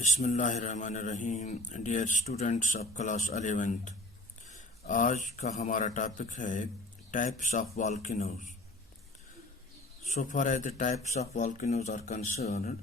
बिस्मिल्लाहिर्रहमानिर्रहीम। Dear students of class 11th, आज का हमारा टॉपिक है types of volcanoes. So far as the types of volcanoes are concerned,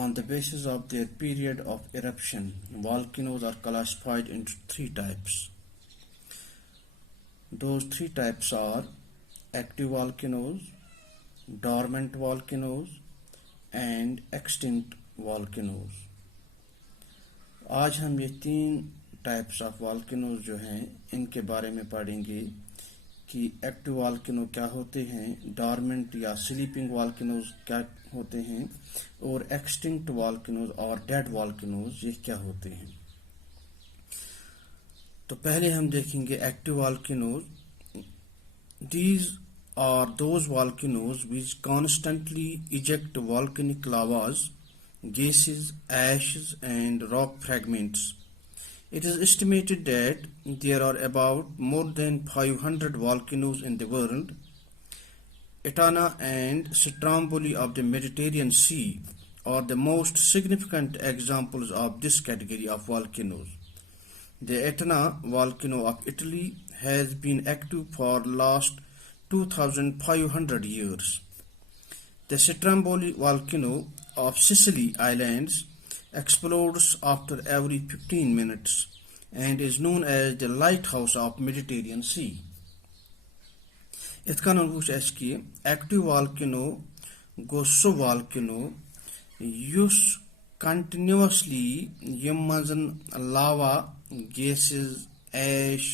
on the basis of their period of eruption, volcanoes are classified into three types. Those three types are active volcanoes, dormant volcanoes, and extinct volcanoes. आज हम ये तीन types of volcanoes जो हैं इनके बारे में पढ़ेंगे कि एक्टिव वॉल्केनो क्या होते हैं, डॉर्मेंट या स्लीपिंग वॉल्केनोज क्या होते हैं, और एक्सटिंक्ट वॉल्केनोज और डेड वॉल्केनोज ये क्या होते हैं। तो पहले हम देखेंगे active volcanoes. These are those volcanoes which constantly eject volcanic lavas, gases, ashes, and rock fragments. It is estimated that there are about more than 500 volcanoes in the world. Etna and Stromboli of the Mediterranean Sea are the most significant examples of this category of volcanoes. The Etna volcano of Italy has been active for last 2,500 years. The Stromboli volcano of Sicily Islands explodes after every 15 minutes and is known as the lighthouse of Mediterranean Sea. Ith kanan wuch es ki active volcano go so volcano yus continuously yim manzan lava, gases, ash,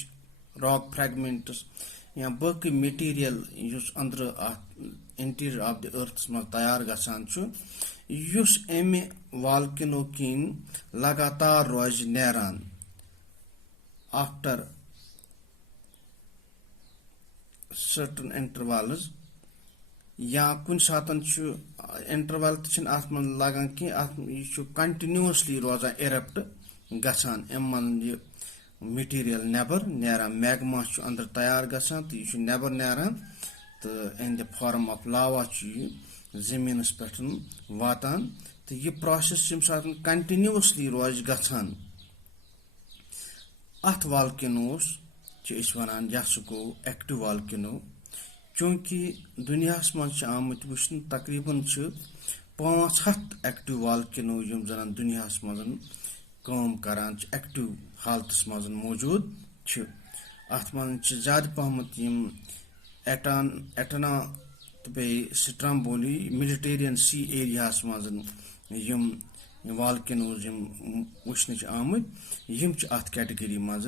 rock fragments या बाकी material use अंदर interior of the earth में तैयार गसान छु use एमे volcano किन लगातार रोज नेरान after certain intervals या कुन सातन छु इंटरवल तछन आत मन लागन कि आत छु कंटिन्यूअसली रोजा इरप्ट गसान एम मन मटेरियल नेबर नेरान मैग्मा छु अंदर तैयार गसान तो यह नेबर नेरान तो in the form of lava जमीनस पे वातान तो यह प्रोसेस कंटिन्यूअसली रोज गसान अथ वॉल्केनोस वन यह गो एक्टिव वॉल्केनो चूंकि दुनिया मज आमुत वुचन तकरीबन 500 एक्टिव वॉल्केनो यम जन दुनिया मज काम करान एक्टिव हालत मज मौजूद अथ मज ज्यादा पहमत एटना तो बे स्ट्रम्बोली मेडिटेरियन सी एरिया मज यम वॉल्केनोज यम वुचन आमुत यम अत कैटेगरी मज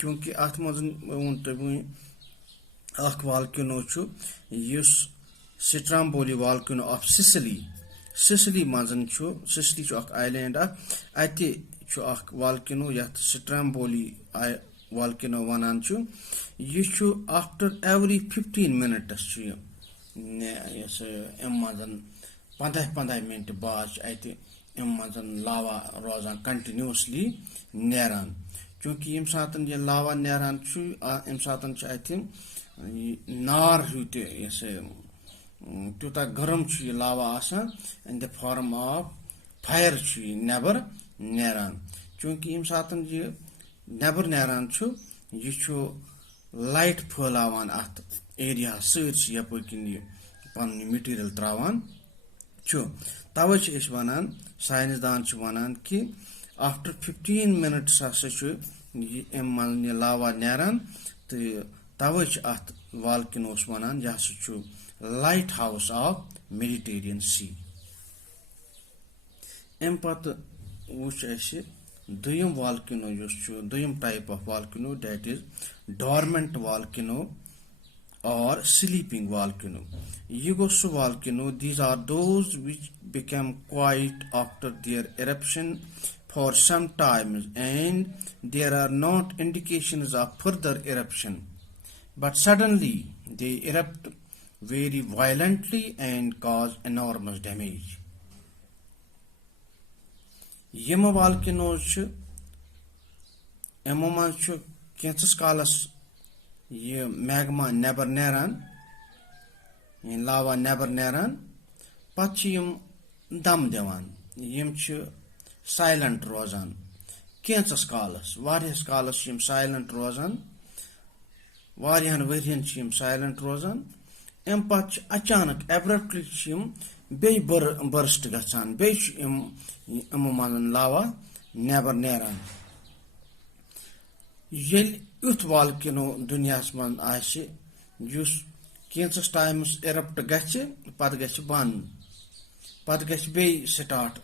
क्योंकि अत मज वोन तुम अख वॉल्केनो युस स्ट्रम्बोली वॉल्केनो ऑफ सिसिली मज सिसिली आइलैंड अत वॉल्केनो यथ स्ट्रम्बोली वॉल्केनो वनान यह आफ्टर एवरी 15 मिनट्स अम मज 15 मिनट बाद अम मज लावा रोजान कंटिन्यूअसली नेरान क्योंकि यम सात यह लावा नेरान अम सात अत नार हूँ तूता गर्म यह लावा आसान in the form of fire नेबर नेरान चूंकि यम सात यह नेबर नेरान यह लाइट फैलावान अत एरिया सर यप पन मटीरियल त्रावान तवे वनान साइंसदान वनान कि आफ्टर 15 मिनट्स अम लावा नेरान तो तवे अत वॉल्केनोस वनान यह lighthouse of Mediterranean sea. अम पत वुच दुयम वॉल्केनो दुयम type of volcano that is dormant volcano और स्लीपिंग वॉल्केनो। यह गो सो volcano these are those which become quiet after their eruption for some time and there are not indications of further eruption, but suddenly they erupt very violently and cause enormous damage. यम volcanoes यमो मज कैंसस कालस यह magma नेबर नेरान lava नेबर नेरान पत यम दम दिवान यम silent rozan. Kensas kalas, various kalas chim silent rozan. Varian variant chim silent rozan. Empach achanak abruptly chim be burst gatsan. Be imuman lava never neran. Yel ut volcano dunyas man aise jus Kansas times erupt gache pad gache ban. Pad gache be start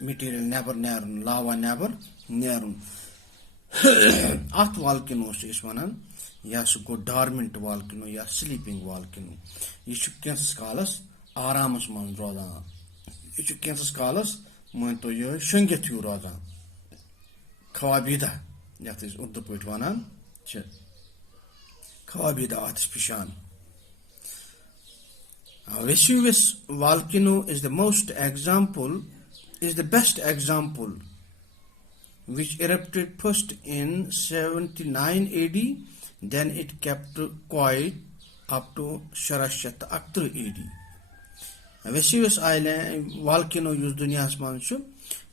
material never nearun, lava never nearun. At volcanoes is one, yes, go dormant volcano, yes, sleeping volcano. You should Kansas scholars, Aramus man roda. You should Kansas scholars, Monto yo, Shunget you roda. Kawabida, that is Urdu poet one, Kawabida artist Pishan. Vesuvius volcano is the best example which erupted first in 79 AD, then it kept quiet up to Sharashat Akhtar AD. Vesuvius Island volcano used dunyas manchu,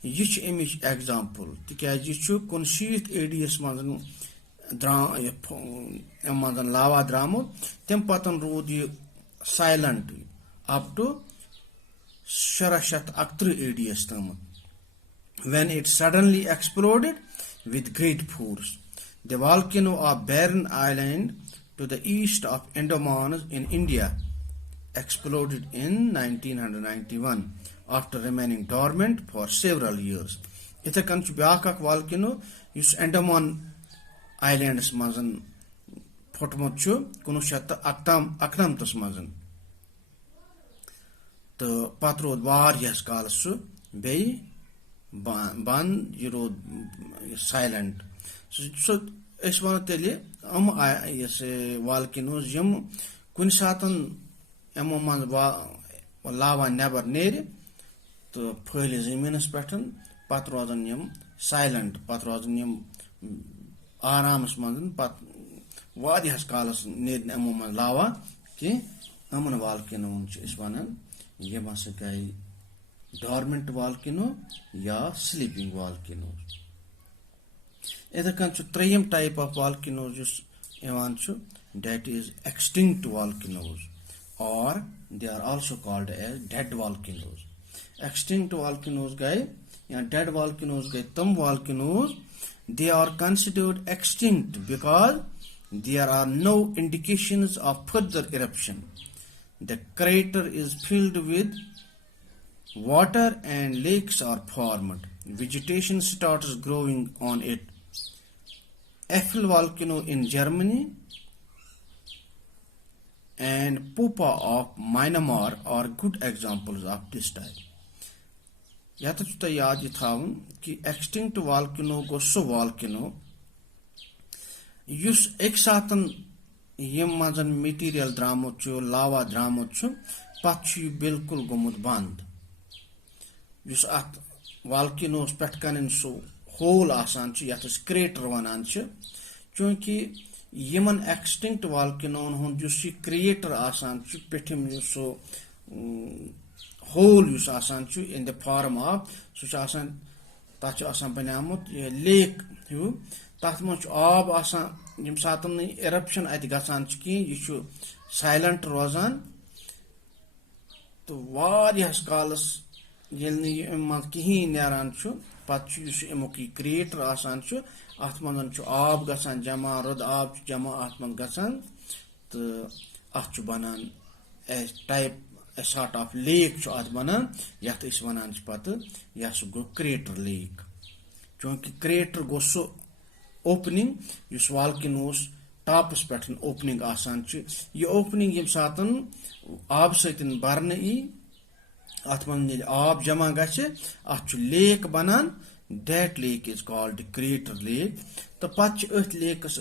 yich image example. Tikajichu conceived AD manzan lava drama, tempatan road silent up to Sharashat Akhtar AD when it suddenly exploded with great force. The volcano of Barren Island to the east of Andaman in India exploded in 1991 after remaining dormant for several years. Itha kanchu biakak volcano yus Andaman Islands mazan photmochu kunushatta aktam tas mazan. The patrod various kalas be ban you silent. So es one tell you yes volcanoes yum kunsatan man lava never near the pearl is immense pattern patrozanium silent patrozanium arams man pat various kalas need man lava ki amon volcano is one ये मासे dormant volcano या sleeping volcanoes. Either kanchu trayum type of volcanoes just evanchu that is extinct volcanoes, or they are also called as dead volcanoes. Extinct volcanoes guy and dead volcanoes guy tam volcanoes they are considered extinct because there are no indications of further eruption. The crater is filled with water and lakes are formed. Vegetation starts growing on it. Eiffel volcano in Germany and Pupa of Myanmar are good examples of this type. Yatachuta yaad yathaun ki extinct volcano go so volcano yus ek satan yem mazan material dramochu lava dramochu pachu bilkul gomut band. Yus at volcanoes petkanin so whole asan chu yatas crater wanan chu chunki yeman extinct volcano hun jusi creator asan chu petim so whole yus asan chu in the form of so asan tachu asan banamut lake hu tathmuch ab asan yim satan eruption ati gasan chu ki yishu silent rozan to various kalas yelni emat kihin neran chu patchu yishu emoki creator asan chu atmandan chu ab gasan jama rod ab jama atman gasan to achu banan a type a sort of lake chu atmanan yat is banan chu pat yasu go crater lake chunki crater go so opening yus volcanoes tops pattern opening asan chu ye opening yim satan ab saitin barne I atman ab jama gache achu lake banan. That lake is called the crater lake. The patch earth lake is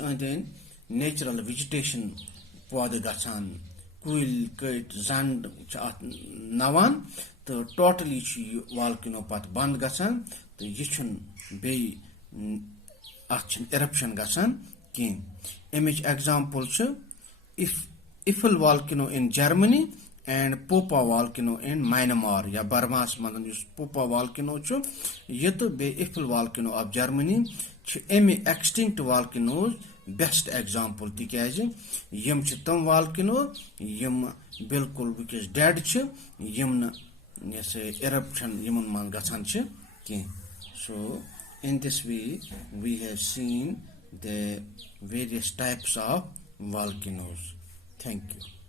natural vegetation for the gasan kuil kite zand navan the totally volcano pat band gasan the yichun be action eruption gasan king image example if Eiffel volcano in Germany and Popa volcano in Myanmar या बर्मास मंदन युस Popa volcano छु ये तो बे Eiffel volcano of Germany छु एमी extinct volcanoes best example तिकाज यम छु तम volcano यम बिल्कुल विकस dead छु यम न जैसे eruption यमन मान गछन छु कि so in this way we have seen the various types of volcanoes. Thank you.